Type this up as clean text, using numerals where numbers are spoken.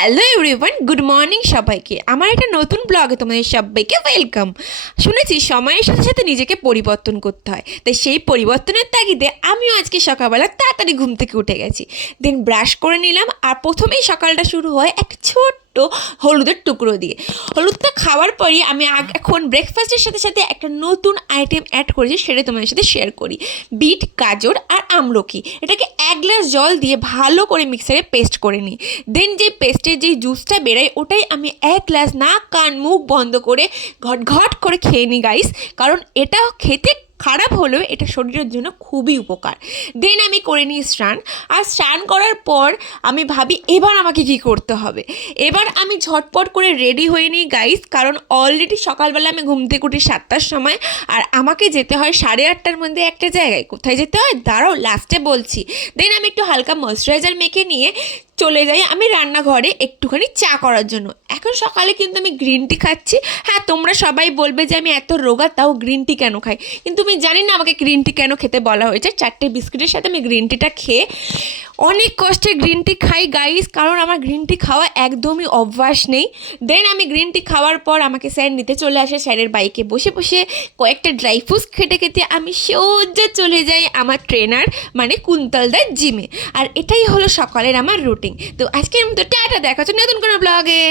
Hello everyone, good morning সবাইকে। আমার একটা নতুন ব্লগে তোমাদের সবাইকে ওয়েলকাম। শুনেছি সময়ের সাথে সাথে নিজেকে পরিবর্তন করতে হয়, তাই সেই পরিবর্তনের তাগিদে আমিও আজকে সকালবেলা তাড়াতাড়ি ঘুম থেকে উঠে গেছি। দেন ব্রাশ করে নিলাম, আর প্রথমেই সকালটা শুরু হয় এক ছোট্ট হলুদের টুকরো দিয়ে। হলুদটা খাওয়ার পরই আমি এখন ব্রেকফাস্টের সাথে সাথে একটা নতুন আইটেম অ্যাড করেছি, সেটা তোমাদের সাথে শেয়ার করি। বিট, গাজর আর আমলকি এটাকে এক গ্লাস জল দিয়ে ভালো করে মিক্সারে পেস্ট করে নিই। দেন যে পেস্টের যেই জুসটা বেরোয় ওটাই আমি এক গ্লাস নাক কান মুখ বন্ধ করে ঘট ঘট করে খেয়ে নিই গাইস, কারণ এটা খেতে খারাপ হলেও এটা শরীরের জন্য খুবই উপকার। দেন আমি করে নিই স্নান, আর স্নান করার পর আমি ভাবি এবার আমাকে কী করতে হবে। এবার আমি ঝটপট করে রেডি হয়ে নিই গাইস, কারণ অলরেডি সকালবেলা আমি ঘুম থেকে উঠি 7টার সময়, আর আমাকে যেতে হয় 8:30টার মধ্যে একটা জায়গায়। কোথায় যেতে হয় দাঁড়াও লাস্টে বলছি। দেন আমি একটু হালকা ময়েশ্চারাইজার মেখে নিয়ে চলে যাই আমি রান্নাঘরে একটুখানি চা করার জন্য। এখন সকালে কিন্তু আমি গ্রিন টি খাচ্ছি। হ্যাঁ, তোমরা সবাই বলবে যে আমি এত রোগা তাও গ্রিন টি কেন খাই, কিন্তু আমি জানি না আমাকে গ্রিন টি কেন খেতে বলা হয়েছে। 4টে বিস্কুটের সাথে আমি গ্রিন টিটা খেয়ে অনেক কষ্টে গ্রিন টি খাই গাইস, কারণ আমার গ্রিন টি খাওয়া একদমই অভ্যাস নেই। দেন আমি গ্রিন টি খাওয়ার পর আমাকে স্যার নিতে চলে আসে। স্যারের বাইকে বসে বসে কয়েকটা ড্রাই ফ্রুটস খেতে খেতে আমি সোজা চলে যাই আমার ট্রেনার মানে কুন্তলদার জিমে। আর এটাই হলো সকালের আমার রুটিন। তো আজকের মতো টাটা, দেখা হচ্ছে নতুন কোনো ব্লগে।